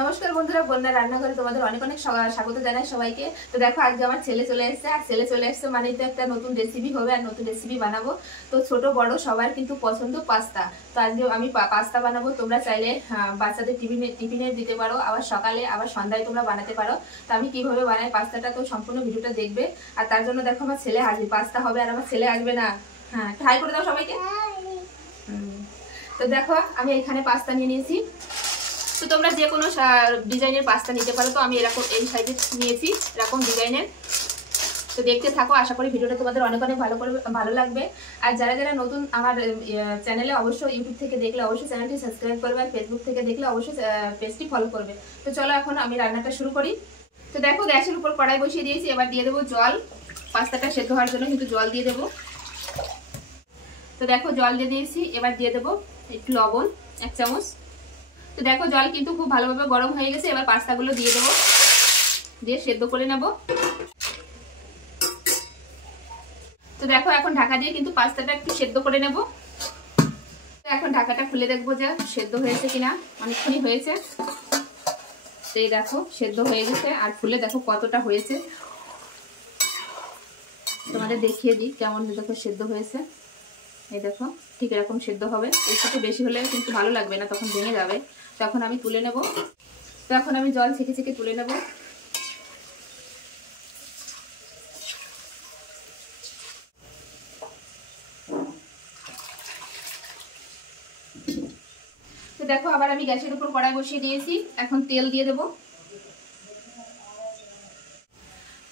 নমস্কার বন্ধুরা, বন্যা রান্নাঘরে তোমাদের অনেক অনেক স্বাগত জানাই সবাইকে। তো দেখো আজকে আমার ছেলে চলে এসেছে, আর ছেলে চলে এসেছে মানে তো একটা নতুন রেসিপি হবে আর নতুন রেসিপি বানাবো। তো ছোট বড় সবার কিন্তু পছন্দ পাস্তা। তো আজকে আমি পাস্তা বানাবো। তোমরা চাইলে বাচ্চাদের টিফিনে দিতে পারো, আবার সকালে আবার সন্ধ্যায় তোমরা বানাতে পারো। তো আমি কিভাবে বানাই পাস্তাটা তো সম্পূর্ণ ভিডিওটা দেখবে। আর তার জন্য দেখো আমার ছেলে আসবে, পাস্তা হবে আর আমার ছেলে আসবে না। হ্যাঁ, হাই করে দাও সবাইকে। তো দেখো আমি এখানে পাস্তা নিয়ে নিয়েছি। তো তোমরা যে কোনো ডিজাইনের পাস্তা নিতে পারো। তো আমি এরকম এই সাইজের নিয়েছি, এরকম ডিজাইনের। তো দেখতে থাকো, আশা করি ভিডিওটা তোমাদের অনেক অনেক ভালো লাগবে। আর যারা যারা নতুন আমার চ্যানেলে, অবশ্যই ইউটিউব থেকে দেখলে অবশ্যই চ্যানেলটি সাবস্ক্রাইব করবে, আর ফেসবুক থেকে দেখলে অবশ্যই পেজটি ফলো করবে। তো চলো এখন আমি রান্নাটা শুরু করি। তো দেখো গ্যাসের উপর কড়াই বসিয়ে দিয়েছি, এবার দিয়ে দেবো জল। পাস্তাটা সেদ্ধ হওয়ার জন্য কিন্তু জল দিয়ে দেবো। তো দেখো জল দিয়ে দিয়েছি, এবার দিয়ে দেবো একটু লবণ, 1 চামচ। তো দেখো জল কিন্তু খুব ভালোভাবে গরম হয়ে গেছে, এবার পাস্তাগুলো দিয়ে দেবো, দিয়ে সেদ্ধ করে নেব। তো দেখো এখন ঢাকা দিয়ে কিন্তু পাস্তাটা একটু সেদ্ধ করে নেব। এখন ঢাকাটা খুলে দেখবো যে সেদ্ধ হয়েছে কিনা, অনেকক্ষণই হয়েছে। তো এই দেখো সেদ্ধ হয়ে গেছে, আর ফুলে দেখো কতটা হয়েছে, তোমাদের দেখিয়ে দিই কেমন দেখো সেদ্ধ হয়েছে। এই দেখো ঠিক এরকম সেদ্ধ হবে, এর সাথে বেশি হলে কিন্তু ভালো লাগবে না, তখন ভেঙে যাবে। তখন আমি তুলে নেব। তো এখন আমি জল ছেঁকে ছেঁকে তুলে নেব। তো দেখো আবার আমি গ্যাসের উপর কড়াই বসিয়ে দিয়েছি, এখন তেল দিয়ে দেব।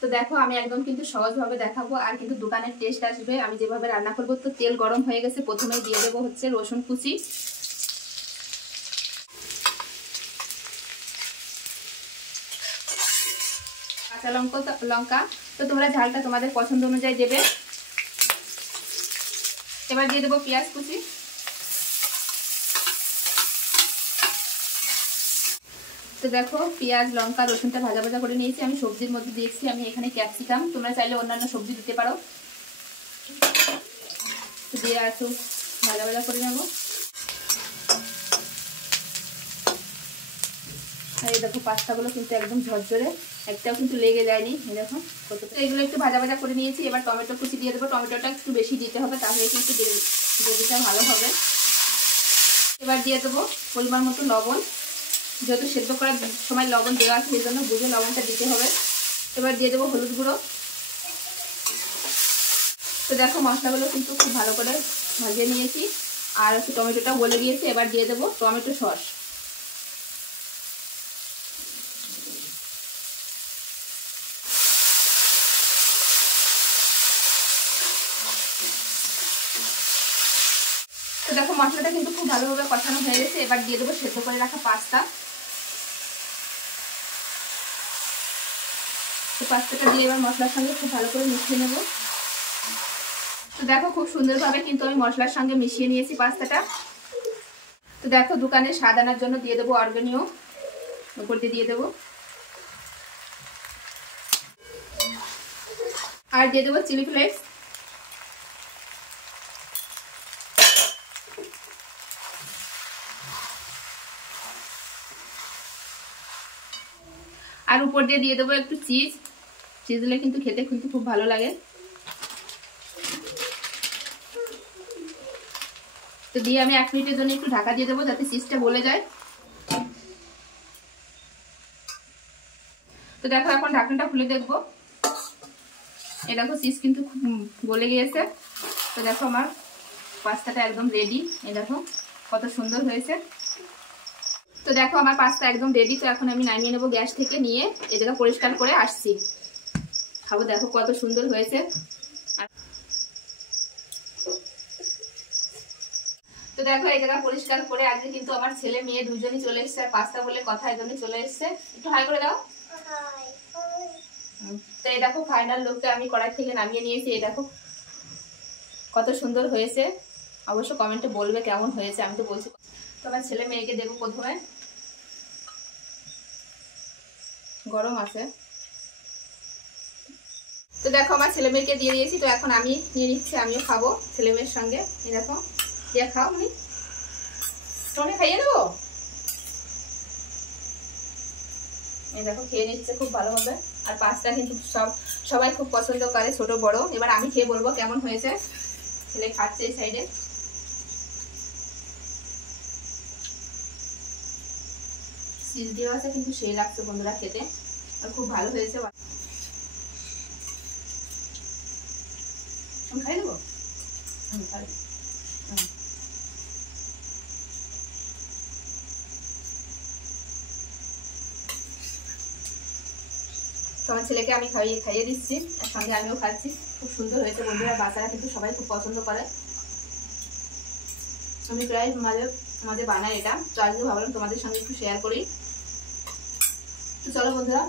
তো দেখো আমি একদম কিন্তু সহজভাবে দেখাবো, আর কিন্তু দোকানের টেস্ট আসবে আমি যেভাবে রান্না করবো। তো তেল গরম হয়ে গেছে, প্রথমেই দিয়ে দেবো হচ্ছে রসুন কুচি, কাঁচা লঙ্কা। তো তোমরা ঝালটা তোমাদের পছন্দ অনুযায়ী দেবে। এবার দিয়ে দেবো পেঁয়াজ কুচি। তো দেখো পেঁয়াজ লঙ্কা রসুনটা ভাজা ভাজা করে নিয়েছি। আমি সবজির মধ্যে দিয়েছি আমি এখানে ক্যাপসিকাম, তোমরা চাইলে অন্যান্য সবজি দিতে পারো। তো দিয়ে একটু ভাজা ভাজা করে নেব। আর এই দেখো পাস্তাগুলো কিন্তু একদম ঝরঝরে, একটাও কিন্তু লেগে যায়নি। এই দেখো কতটা। এগুলো একটু ভাজা ভাজা করে নিয়েছি, এবার টমেটো কুচি দিয়ে দেবো। টমেটোটা একটু বেশি দিতে হবে, তাহলে কিন্তু গ্রেভিটা ভালো হবে। এবার দিয়ে দেবো পরিমাণ মতো লবণ, যেহেতু সেদ্ধ করার সময় লবণ দেওয়া আছে, সেই জন্য বুঝে লবণটা দিতে হবে। এবার দিয়ে দেবো হলুদ গুঁড়ো। তো দেখো মশলাগুলো কিন্তু খুব ভালো করে ভাজিয়ে নিয়েছি, আর একটু টমেটোটা গলে গিয়েছে। এবার দিয়ে দেবো টমেটো সস। তো দেখো মশলাটা কিন্তু খুব ভালোভাবে কষানো হয়ে গেছে, এবার দিয়ে দেবো সেদ্ধ করে রাখা পাস্তা। তো পাস্তাটা দিয়ে এবার মশলার সঙ্গে খুব ভালো করে মিশিয়ে নেব। তো দেখো খুব সুন্দরভাবে কিন্তু আমি মশলার সঙ্গে মিশিয়ে নিয়েছি পাস্তাটা। তো দেখো দোকানে স্বাদ আনার জন্য দিয়ে দেবো অর্গানিও, উপর দিয়ে দেবো। আর দিয়ে দেবো চিলি ফ্লেক্স। আর উপর দিয়ে দেবো একটু চিজ দিলে কিন্তু খেতে কিন্তু খুব ভালো লাগে। তো দিয়ে আমি 1 মিনিটের জন্য একটু ঢাকা দিয়ে দেবো, যাতে চিজটা গলে যায়। তো দেখো এখন ঢাকনাটা খুলে দেখবো। এই দেখো চিজ কিন্তু গলে গিয়েছে। তো দেখো আমার পাস্তাটা একদম রেডি। এই দেখো কত সুন্দর হয়েছে। তো দেখো আমার পাস্তা একদম রেডি। তো এখন আমি নামিয়ে নেবো গ্যাস থেকে, নিয়ে এই জায়গা পরিষ্কার করে আসছি খাবো। দেখো কত সুন্দর হয়েছে। তো দেখো এই জায়গা পরিষ্কার করে আজকে কিন্তু আমার ছেলে মেয়ে দুজনই চলে এসছে, আর পাস্তা বলে কথা এই জন্য চলে এসছে। একটু হাই করে দাও। তো এই দেখো ফাইনাল লুকটা আমি কড়াই থেকে নামিয়ে নিয়েছি। এই দেখো কত সুন্দর হয়েছে, অবশ্য কমেন্টে বলবে কেমন হয়েছে। আমি তো বলছি। তো আমার ছেলে মেয়েকে দেবো, প্রথমে গরম আছে। তো দেখো আমার ছেলে মেয়েকে দিয়ে দিয়েছি। তো এখন আমি নিয়ে নিচ্ছি, আমিও খাবো ছেলে মেয়ের সঙ্গে। এই দেখো দিয়ে খাও, আমি তোমাকে খাইয়ে দেবো। এই দেখো খেয়ে নিচ্ছে খুব ভালোভাবে। আর পাস্তা কিন্তু সবাই খুব পছন্দ করে, ছোট বড়। এবার আমি খেয়ে বলবো কেমন হয়েছে। ছেলে খাচ্ছে এই সাইডে। চিজ দেওয়া আছে কিন্তু সেই লাগছে বন্ধুরা খেতে, আর খুব ভালো হয়েছে। আমি খাই দেবো, আমি খাই। তো আমার ছেলেকে আমি খাইয়ে দিচ্ছি, আর সঙ্গে আমিও খাচ্ছি। খুব সুন্দর হয়েছে বন্ধুরা, বাচ্চারা কিন্তু সবাই খুব পছন্দ করে। আমি প্রায় মাঝে মাঝে বানাই এটা, তো আজকে ভাবলাম তোমাদের সঙ্গে একটু শেয়ার করি। তো চলো বন্ধুরা,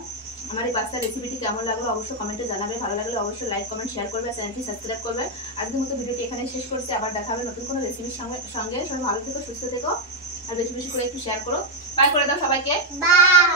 আমার এই পাস্তার রেসিপিটি কেমন লাগলো অবশ্যই কমেন্টে জানাবে। ভালো লাগলে অবশ্যই লাইক কমেন্ট শেয়ার করবে, চ্যানেলটি সাবস্ক্রাইব করবে। আজকের মতো ভিডিওটি এখানে শেষ করছি, আবার দেখা হবে নতুন কোনো রেসিপির সঙ্গে। সবাই ভালো থেকো, সুস্থ থেকো, আর বেশি বেশি করে একটু শেয়ার করো। বাই করে দাও সবাইকে, বাই।